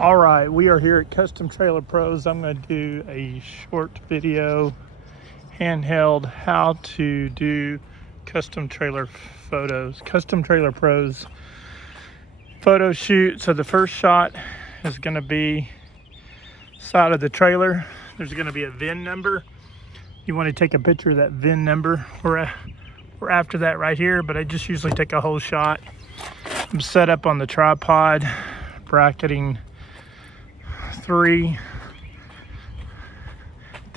All right, we are here at Custom Trailer Pros. I'm going to do a short video, handheld, how to do custom trailer photos. Custom Trailer Pros photo shoot. So the first shot is going to be side of the trailer. There's going to be a VIN number. You want to take a picture of that VIN number. We're after that right here, but I just usually take a whole shot. I'm set up on the tripod, bracketing three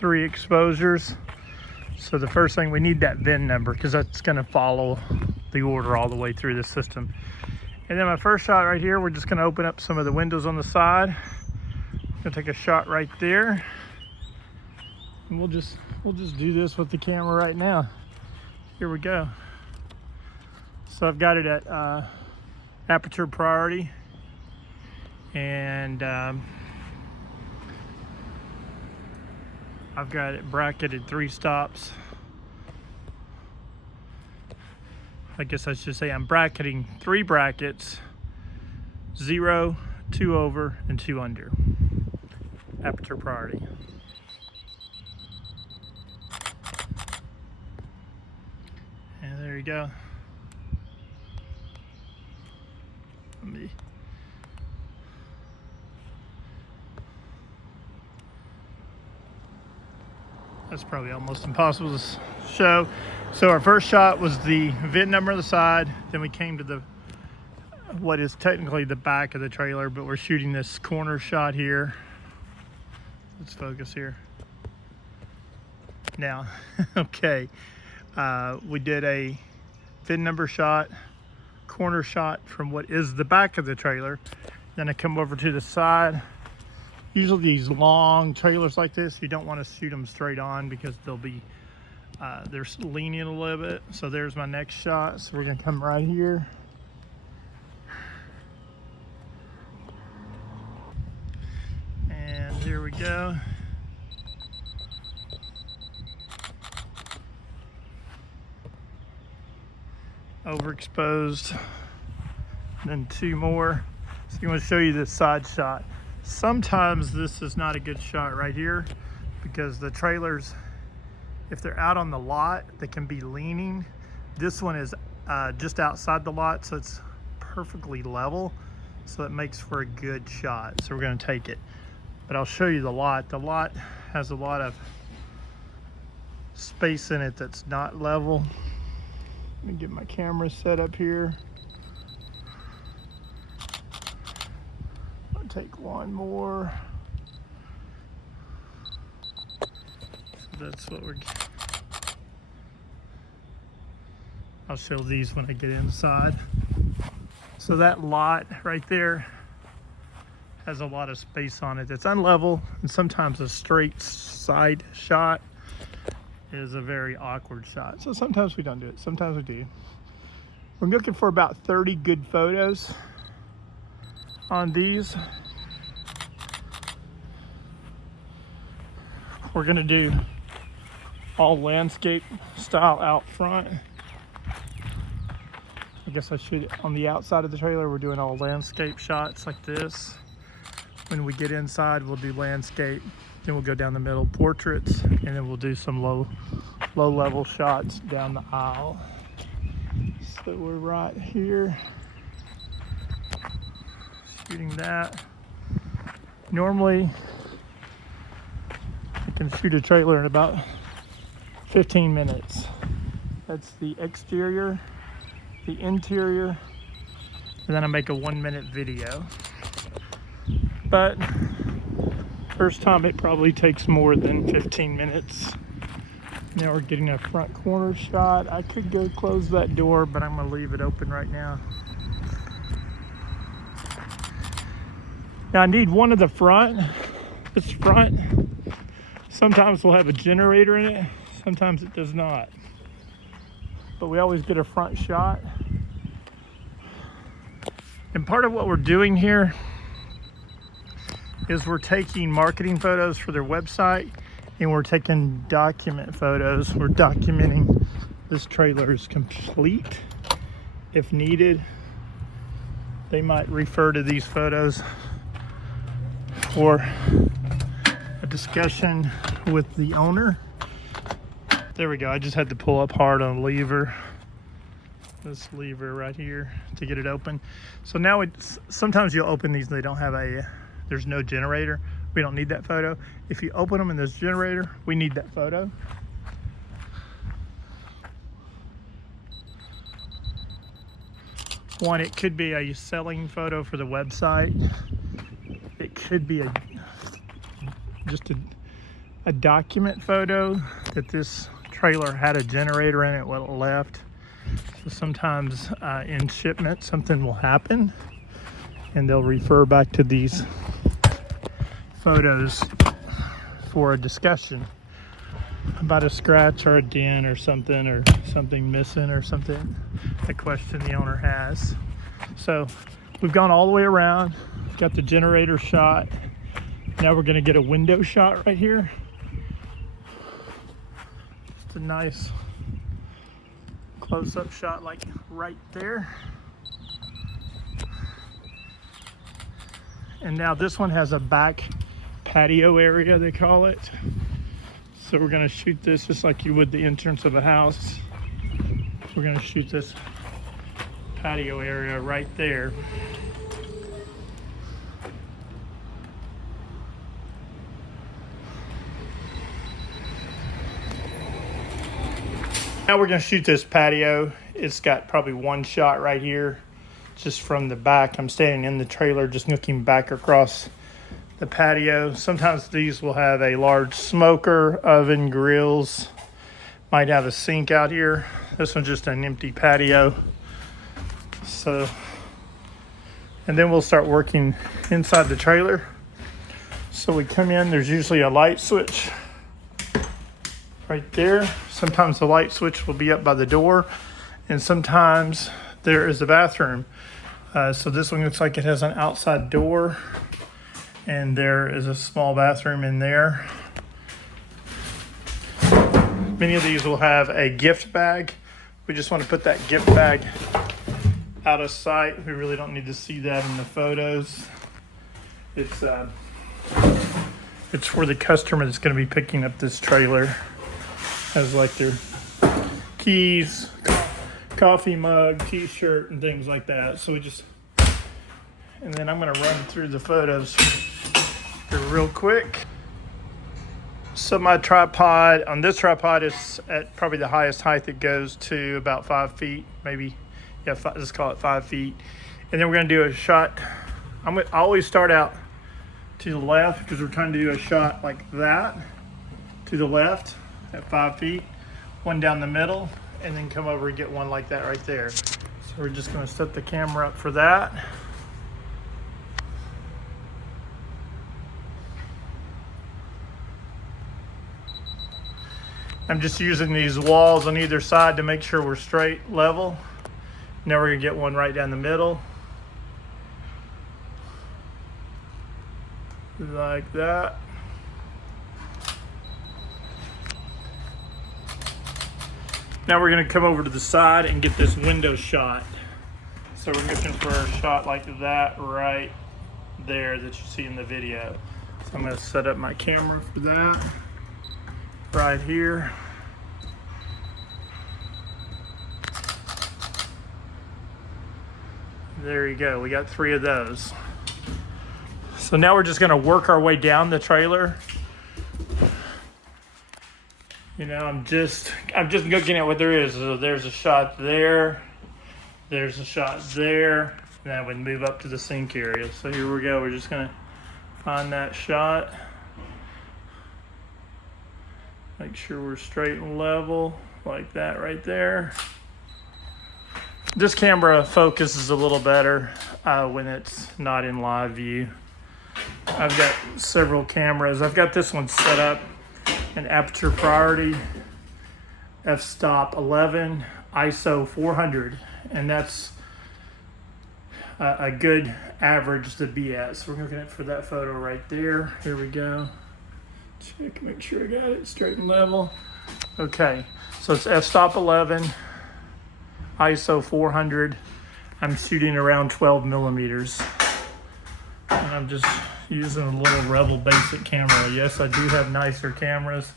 exposures. So the first thing, we need that VIN number because that's going to follow the order all the way through the system. And then my first shot right here, we're just going to open up some of the windows on the side. I'm going to take a shot right there, and we'll just do this with the camera right now. Here we go. So I've got it at aperture priority, and I've got it bracketed 3 stops. I guess I should say I'm bracketing 3 brackets, 0, 2 over, and 2 under. Aperture priority. And there you go. That's probably almost impossible to show. So our first shot was the VIN number on the side. Then we came to the what is technically the back of the trailer, but we're shooting this corner shot here. Let's focus here. Now, okay, we did a VIN number shot, corner shot from what is the back of the trailer. Then I come over to the side. Usually these long trailers like this, you don't want to shoot them straight on because they'll be, they're leaning a little bit. So there's my next shot. So we're gonna come right here. And here we go. Overexposed, then 2 more. So I'm gonna show you this side shot. Sometimes this is not a good shot right here because the trailers, if they're out on the lot, they can be leaning. This one is just outside the lot, so it's perfectly level. So it makes for a good shot. So we're gonna take it. But I'll show you the lot. The lot has a lot of space in it that's not level. Let me get my camera set up here. Take one more. So that's what we're. I'll show these when I get inside. So that lot right there has a lot of space on it. It's unlevel, and sometimes a straight side shot is a very awkward shot. So sometimes we don't do it, sometimes we do. We're looking for about 30 good photos on these. We're gonna do all landscape style out front. I guess I should, on the outside of the trailer, we're doing all landscape shots like this. When we get inside, we'll do landscape. Then we'll go down the middle, portraits, and then we'll do some low level shots down the aisle. So we're right here, shooting that. Normally, I can shoot a trailer in about 15 minutes. That's the exterior, the interior, and then I make a 1-minute video. But first time it probably takes more than 15 minutes. Now we're getting a front corner shot. I could go close that door, but I'm gonna leave it open right now. Now I need one of the front. This front, sometimes we'll have a generator in it, sometimes it does not. But we always get a front shot. And part of what we're doing here is we're taking marketing photos for their website, and we're taking document photos. We're documenting this trailer is complete. If needed, they might refer to these photos for a discussion with the owner. There we go. I just had to pull up hard on a lever. This lever right here to get it open. So now sometimes you'll open these and they don't have there's no generator. We don't need that photo. If you open them and there's a generator, we need that photo. One, it could be a selling photo for the website. It could be just a document photo that this trailer had a generator in it when it left. So sometimes in shipment something will happen and they'll refer back to these photos for a discussion about a scratch or a dent or something missing or something, a question the owner has. So we've gone all the way around, got the generator shot. Now we're gonna get a window shot right here. Just a nice close-up shot like right there. And now this one has a back patio area, they call it. So we're gonna shoot this just like you would the entrance of a house. We're gonna shoot this patio area right there. Now we're gonna shoot this patio. It's got probably one shot right here, just from the back. I'm standing in the trailer, just looking back across the patio. Sometimes these will have a large smoker, oven, grills, might have a sink out here. This one's just an empty patio. So, and then we'll start working inside the trailer. So we come in, there's usually a light switch right there. Sometimes the light switch will be up by the door, and sometimes there is a bathroom. So this one looks like it has an outside door, and there is a small bathroom in there. Many of these will have a gift bag. We just want to put that gift bag out of sight. We really don't need to see that in the photos. It's for the customer that's going to be picking up this trailer. Has like their keys, coffee mug, t-shirt, and things like that. So we just, and then I'm gonna run through the photos here real quick. So my tripod, on this tripod, is at probably the highest height it goes to, about 5 feet, maybe, yeah, let's call it 5 feet. And then we're gonna do a shot. I always start out to the left because we're trying to do a shot like that, to the left at 5 feet, one down the middle, and then come over and get one like that right there. So we're just gonna set the camera up for that. I'm just using these walls on either side to make sure we're straight, level. Now we're gonna get one right down the middle. Like that. Now we're gonna come over to the side and get this window shot. So we're looking for a shot like that right there that you see in the video. So I'm gonna set up my camera for that right here. There you go, we got 3 of those. So now we're just gonna work our way down the trailer. You know, I'm just looking at what there is. So there's a shot there, there's a shot there, and then we move up to the sink area. So here we go, we're just gonna find that shot. Make sure we're straight and level, like that right there. This camera focuses a little better when it's not in live view. I've got several cameras. I've got this one set up an aperture priority f-stop 11 ISO 400, and that's a good average to be at. So we're looking at for that photo right there. Here we go. Check, make sure I got it straight and level. Okay, so it's f-stop 11 ISO 400. I'm shooting around 12 millimeters, and I'm just using a little Rebel basic camera. Yes, I do have nicer cameras,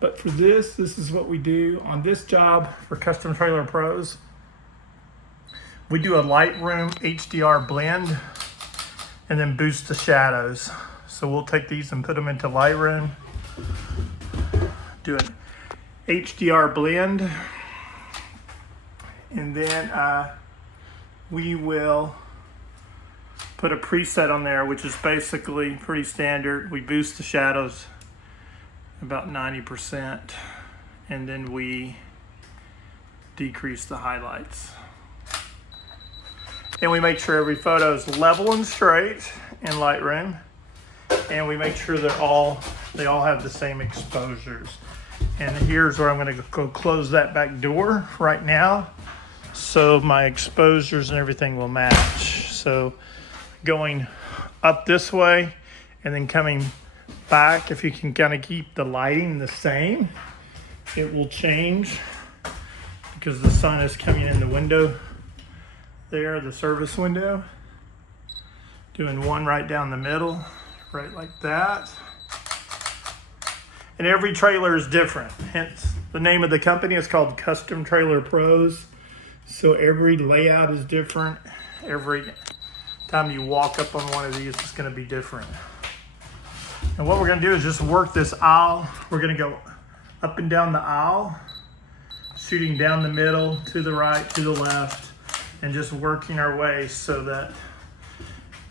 but for this is what we do on this job for Custom Trailer Pros. We do a Lightroom HDR blend and then boost the shadows. So we'll take these and put them into Lightroom, do an HDR blend, and then we will put a preset on there, which is basically pretty standard. We boost the shadows about 90%, and then we decrease the highlights. And we make sure every photo is level and straight in Lightroom, and we make sure they all have the same exposures. And here's where I'm going to go close that back door right now, so my exposures and everything will match. So going up this way and then coming back, if you can kind of keep the lighting the same, it will change because the sun is coming in the window there, the service window. Doing one right down the middle, right like that. And every trailer is different, hence the name of the company is called Custom Trailer Pros. So every layout is different. Every time you walk up on one of these, it's going to be different. And what we're going to do is just work this aisle. We're going to go up and down the aisle, shooting down the middle, to the right, to the left, and just working our way so that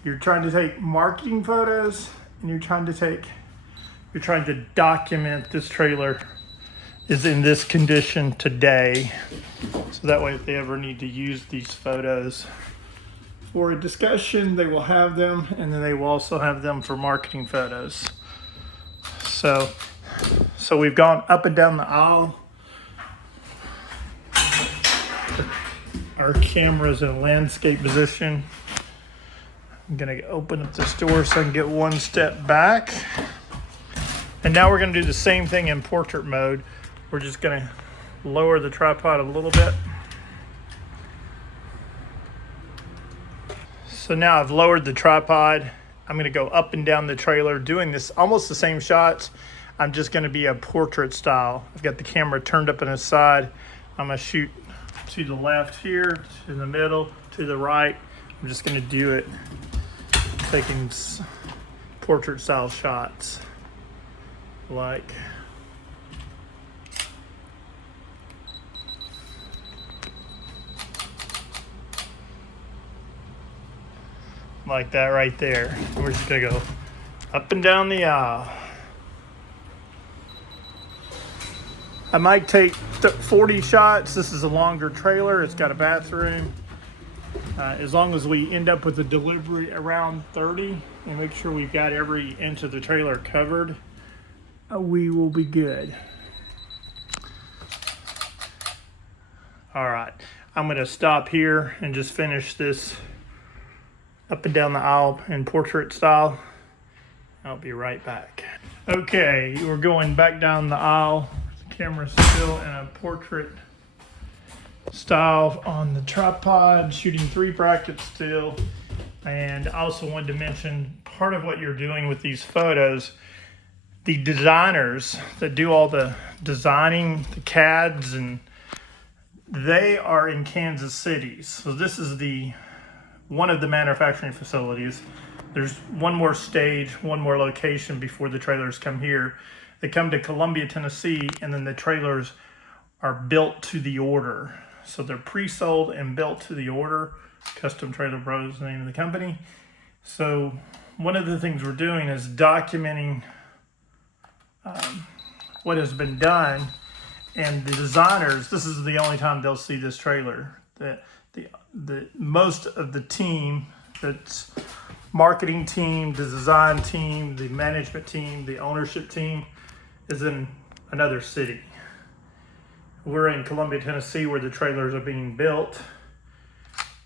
you're trying to take marketing photos and you're trying to document this trailer is in this condition today. So that way, if they ever need to use these photos for a discussion, they will have them, and then they will also have them for marketing photos. So we've gone up and down the aisle. Our camera's in a landscape position. I'm gonna open up this door so I can get one step back. And now we're gonna do the same thing in portrait mode. We're just gonna lower the tripod a little bit. So now I've lowered the tripod. I'm gonna go up and down the trailer doing this almost the same shots. I'm just gonna be a portrait style. I've got the camera turned up on its side. I'm gonna shoot to the left here, to the middle, to the right. I'm just gonna do it, taking portrait style shots. Like that right there. We're just gonna go up and down the aisle. I might take 40 shots. This is a longer trailer. It's got a bathroom. As long as we end up with a delivery around 30 and make sure we've got every inch of the trailer covered, we will be good. All right, I'm gonna stop here and just finish this up and down the aisle in portrait style. I'll be right back. Okay, we're going back down the aisle. The camera's still in a portrait style on the tripod, shooting 3 brackets still. And I also wanted to mention part of what you're doing with these photos, the designers that do all the designing, the CADs, and they are in Kansas City. So this is one of the manufacturing facilities. There's one more stage, one more location before the trailers come here. They come to Columbia, Tennessee, and then the trailers are built to the order. So they're pre-sold and built to the order. Custom Trailer Pros is the name of the company. So one of the things we're doing is documenting what has been done, and the designers, this is the only time they'll see this trailer. The most of the team, that's marketing team, the design team, the management team, the ownership team, is in another city. We're in Columbia, Tennessee, where the trailers are being built,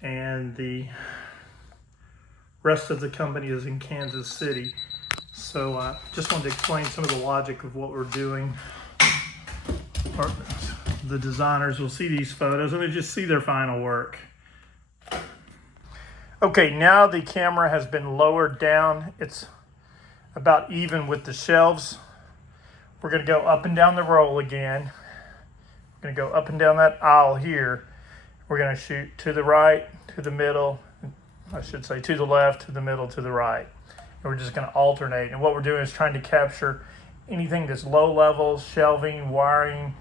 and the rest of the company is in Kansas City. So just wanted to explain some of the logic of what we're doing. The designers will see these photos and they just see their final work. Okay, now the camera has been lowered down. It's about even with the shelves. We're going to go up and down the roll again. We're going to go up and down that aisle here. We're going to shoot to the right, to the middle, I should say to the left, to the middle, to the right. And we're just going to alternate. And what we're doing is trying to capture anything that's low level, shelving, wiring.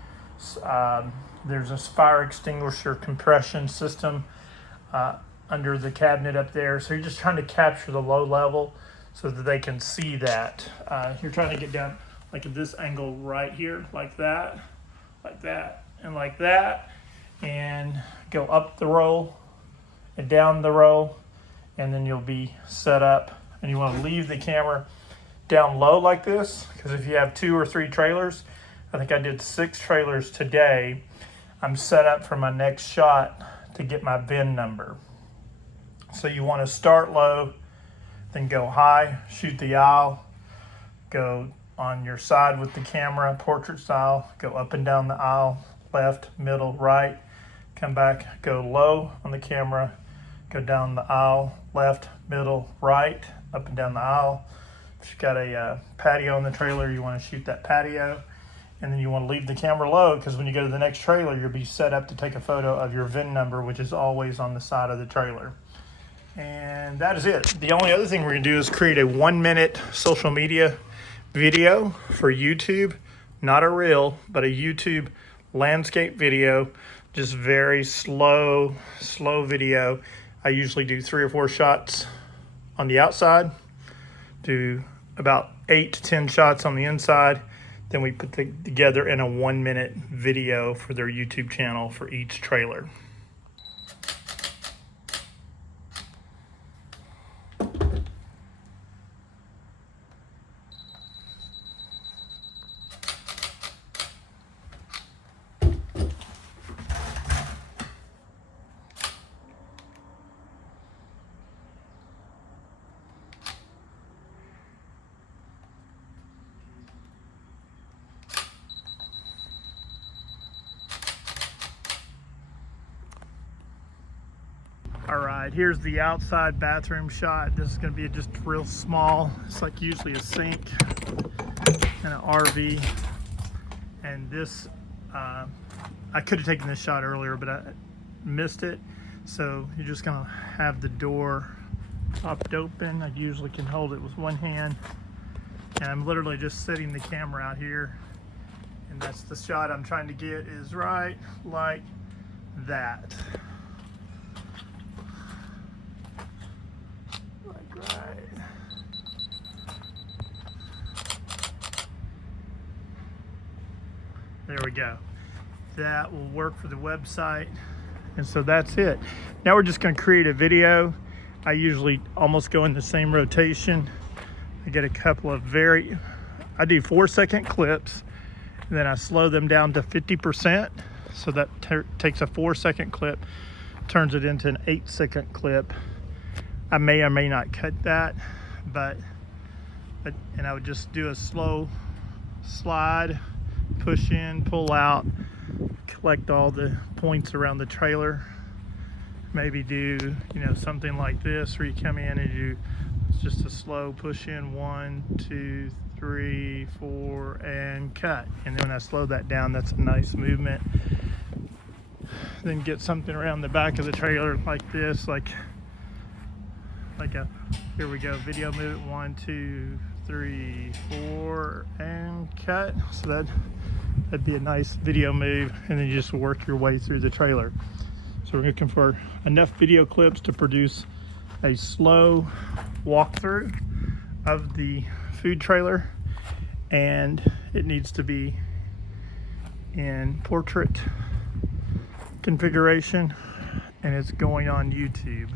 There's a fire extinguisher compression system under the cabinet up there. So you're just trying to capture the low level so that they can see that. You're trying to get down like at this angle right here, like that, and like that. And go up the roll and down the roll, and then you'll be set up. And you want to leave the camera down low like this, because if you have 2 or 3 trailers, I think I did 6 trailers today, I'm set up for my next shot to get my VIN number. So you want to start low, then go high, shoot the aisle, go on your side with the camera, portrait style, go up and down the aisle, left, middle, right, come back, go low on the camera, go down the aisle, left, middle, right, up and down the aisle. If you've got a patio in the trailer, you want to shoot that patio, and then you want to leave the camera low, because when you go to the next trailer, you'll be set up to take a photo of your VIN number, which is always on the side of the trailer. And that is it. The only other thing we're going to do is create a 1-minute social media video for YouTube, not a reel, but a YouTube landscape video, just very slow video. I usually do 3 or 4 shots on the outside, do about 8 to 10 shots on the inside, then we put together in a 1-minute video for their YouTube channel for each trailer. All right, here's the outside bathroom shot. This is gonna be just real small. It's like usually a sink and an RV. And this, I could have taken this shot earlier, but I missed it. So you're just gonna have the door popped open. I usually can hold it with one hand. And I'm literally just sitting the camera out here. And that's the shot I'm trying to get, is right like that. Right. There we go. That will work for the website. And so that's it. Now we're just going to create a video. I usually almost go in the same rotation. I get a couple of I do 4-second clips, and then I slow them down to 50%. So that takes a 4-second clip, turns it into an 8-second clip. I may or may not cut that, and I would just do a slow slide, push in, pull out, collect all the points around the trailer. Maybe do, something like this, where you come in and you just a slow push in, 1, 2, 3, 4, and cut. And then when I slow that down, that's a nice movement. Then get something around the back of the trailer like this, here we go, video movement, 1, 2, 3, 4, and cut. So that'd be a nice video move, and then you just work your way through the trailer. So we're looking for enough video clips to produce a slow walkthrough of the food trailer, and it needs to be in portrait configuration, and it's going on YouTube.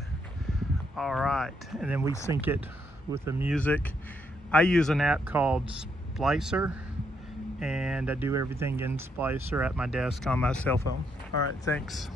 All right, and then we sync it with the music. I use an app called Splicer, and I do everything in Splicer at my desk on my cell phone. All right, thanks.